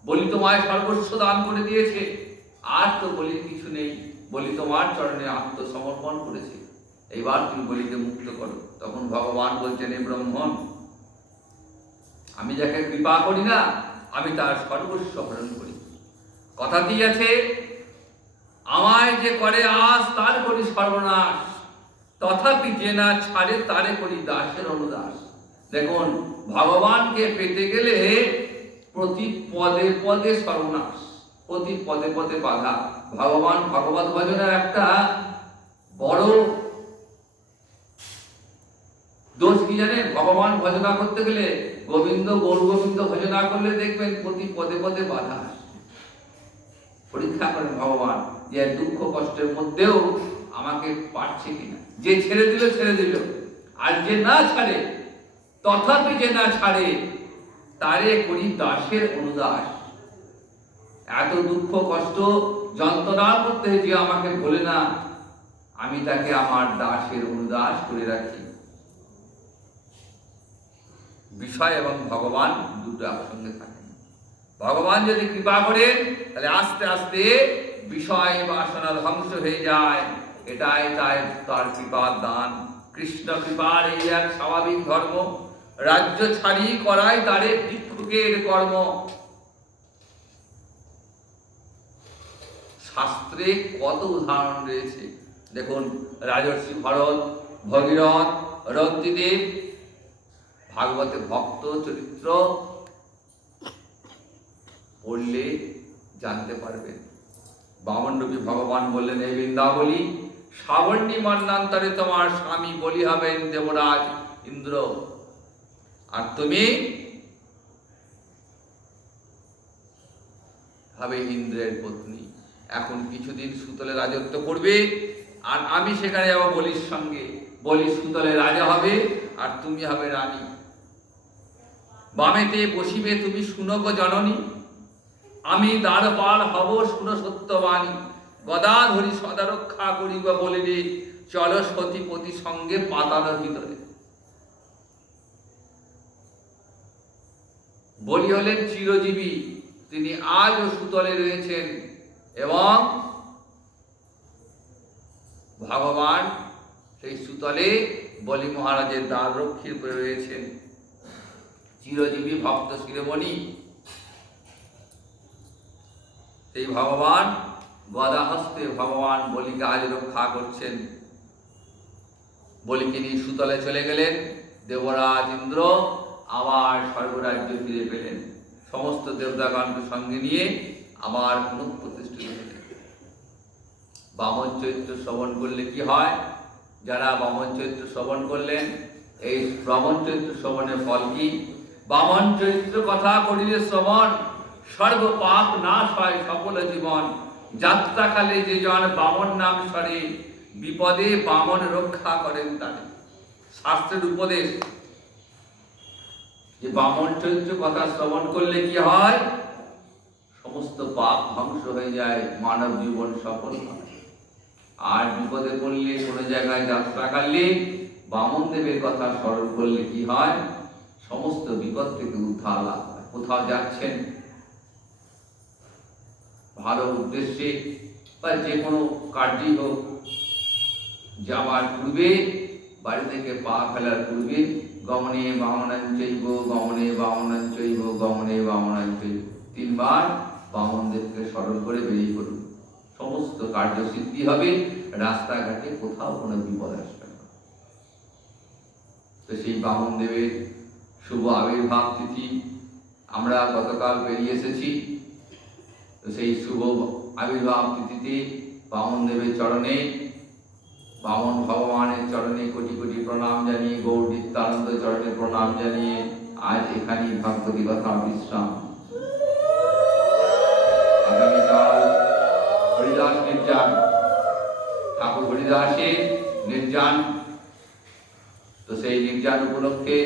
বলি তোমায় সর্বস্ব দান করে দিয়েছে, আর তো বলির কিছু নেই। বলি তোমার চরণে আত্মসমর্পণ করেছে, এইবার তুমি বলিকে মুক্ত করো। তখন ভগবান বলছেন, এ ব্রহ্মণ, আমি যাকে কৃপা করি না, আমি তার সর্বস্ব হরণ করি। কথা কি আছে? আমায় যে করে আস তার করি সর্বনাশ, তথাপি যে না ছাড়ে তারে করি দাসের অনুদাস। দেখুন, ভগবানকে পেতে গেলে প্রতি পদে পদে সর্বনাশ, প্রতি পদে পদে বাধা। ভগবান ভগবত ভজনের একটা বড় দোষ কি জানেন? ভগবান ভজনা করতে গেলে গোবিন্দ গৌর গোবিন্দ ভজনা করলে দেখবেন প্রতি পদে পদে বাধা। পরীক্ষা করেন ভগবান যে দুঃখ কষ্টের মধ্যেও আমাকে পারছে কিনা। যে ছেড়ে দিল ছেড়ে দিল, আর যে না ছাড়ে, তথাপি যে না ছাড়ে তারে করি দাসের অনুদাস। এত দুঃখ কষ্ট যন্ত্রণার মধ্যে যে আমাকে ভোলে না, আমি তাকে আমার দাসের অনুদাস করে রাখি। বিষয় এবং ভগবান দুটো একসঙ্গে থাকেন। ভগবান যদি কৃপা করেন তাহলে আস্তে আস্তে বিষয় বাসনা ধ্বংস হয়ে যায়। এটাই তার কৃপার দান। কৃষ্ণ কৃপার এই এক স্বাভাবিক ধর্ম। রাজ্য ছাড়ি করায় তারে ভিক্ষুকের কর্ম। শাস্ত্রে কত উদাহরণ রয়েছে দেখুন। রাজর্ষি ভরত, ভগীরথ, রন্তিদেব ভাগবতে ভক্ত চরিত্র পড়লে জানতে পারবেন। বামনরূপী ভগবান বললেন, এই বৃন্দাবলী সাবর্ণী মন্বন্তরে তোমার স্বামী বলি হবেন দেবরাজ ইন্দ্র, আর তুমি হবে ইন্দ্রের পত্নী। এখন কিছুদিন সুতলে রাজত্ব করবে, আর আমি সেখানে যাবো বলির সঙ্গে। বলি সুতলে রাজা হবে, আর তুমি হবে রানী। বামেতে বসিবে তুমি শুনক জননী, আমি দ্বারপাল হব শুন সত্যবাণী। গদা ধরি সদা রক্ষা করিব বলিলে, চল সতীপতি সঙ্গে পাতাল ভিতরে। বলি হলেন চিরজীবী, তিনি আজও সুতলে রয়েছেন, এবং ভগবান সেই সুতলে বলি মহারাজের দ্বার রক্ষীর উপরে রয়েছেন। চিরজীবী ভক্ত শিরোমণি সেই ভগবান গদা হস্তে ভগবান বলিকে আজ রক্ষা করছেন। বলিকে নিয়ে সুতলে চলে গেলেন। দেবরাজ ইন্দ্র আবার স্বর্গরাজ্য ফিরে পেলেন, সমস্ত দেবতাগণকে সঙ্গে নিয়ে আবার পুনঃপ্রতিষ্ঠিত হলেন। বামন চরিত্র শ্রবণ করলে কি হয়? যারা বামন চরিত্র শ্রবণ করলেন, এই বামন চরিত্র শ্রবণের ফল কি? বামন চরিত্র কথা করিলে শ্রবণ, সর্ব পাপ নাশ হয় সকল জীবন। যাত্রাকালে যে জন বামন নাম স্মরে, বিপদে বামন রক্ষা করেন তারে। শাস্ত্রের উপদেশ যে বামন চরিত্র কথা শ্রবণ করলে কি হয়? সমস্ত পাপ ধ্বংস হয়ে যায়, মানব জীবন সফল হয়। আর বিপদে পড়লে, কোনো জায়গায় যাত্রা কাটলে বামন দেবের কথা স্মরণ করলে কি হয়? সমস্ত বিপদ থেকে উদ্ধার লাভ হয়। কোথাও যাচ্ছেন ভালো উদ্দেশ্যে বা যে কোনো কার্যই হোক, যাওয়ার পূর্বে, বাড়ি থেকে পা ফেলার পূর্বে গমনে বামনাঞ্চৈব গমনে বামনাঞ্চৈব গমনে বামনাঞ্চৈব 3 বার বামনদেবকে স্মরণ করে বেরিয়ে পড়ুন। সমস্ত কার্য সিদ্ধি হবে, রাস্তাঘাটে কোথাও কোনো বিপদ আসবে না। তো সেই বামনদেবের শুভ আবির্ভাব তিথি আমরা গতকাল পেরিয়ে এসেছি। তো সেই শুভ আবির্ভাব তিথিতে বামনদেবের চরণে, বামন ভগবানের চরণে কোটি কোটি প্রণাম জানিয়ে, গৌর নিত্যানন্দ চরণে প্রণাম জানিয়ে আজ এখানেই ভাগবতী কথা বিশ্রাম। আগামীকাল হরিদাস নির্যান, ঠাকুর হরিদাসের নির্যান। তো সেই নির্যান উপলক্ষে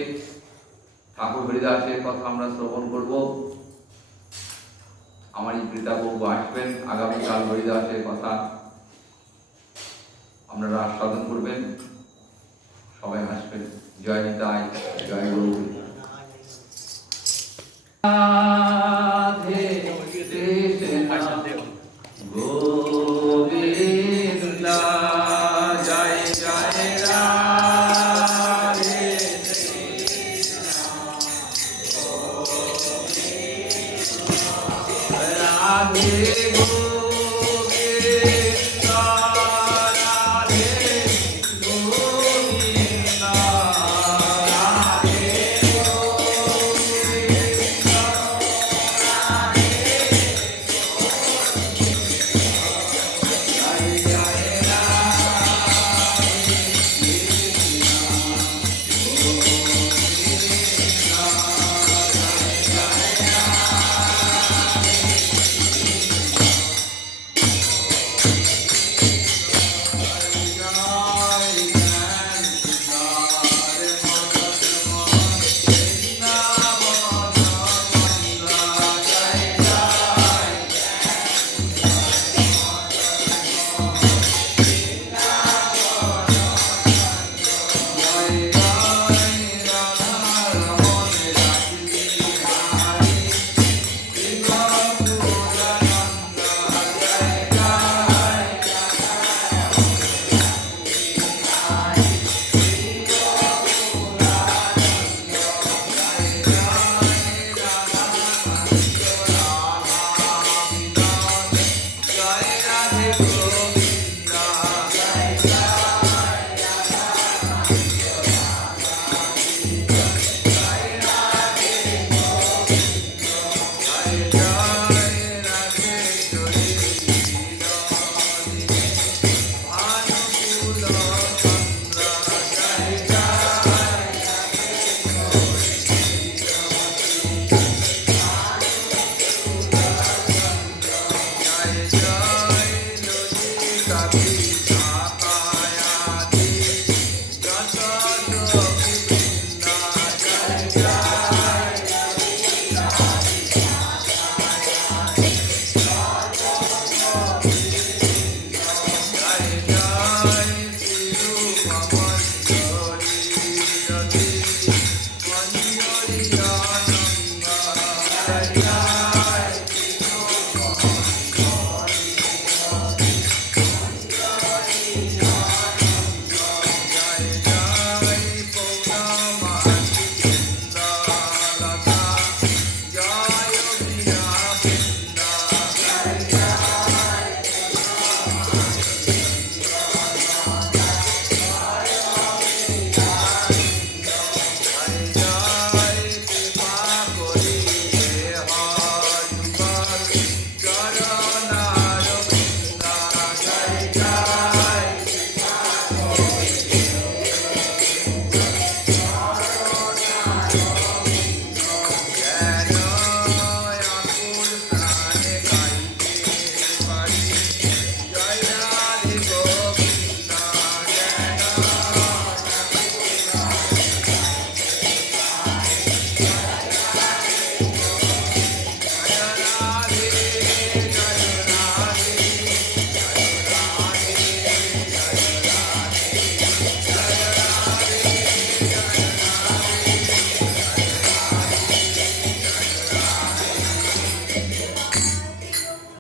ঠাকুর হরিদাসের কথা আমরা শ্রবণ করব। আমারই পিতাবাবু আসবেন, আগামীকাল হরিদাসের কথা আপনারা আস্বাদন করবেন। সবাই আসবেন। জয় নিতাই, জয় গুরু।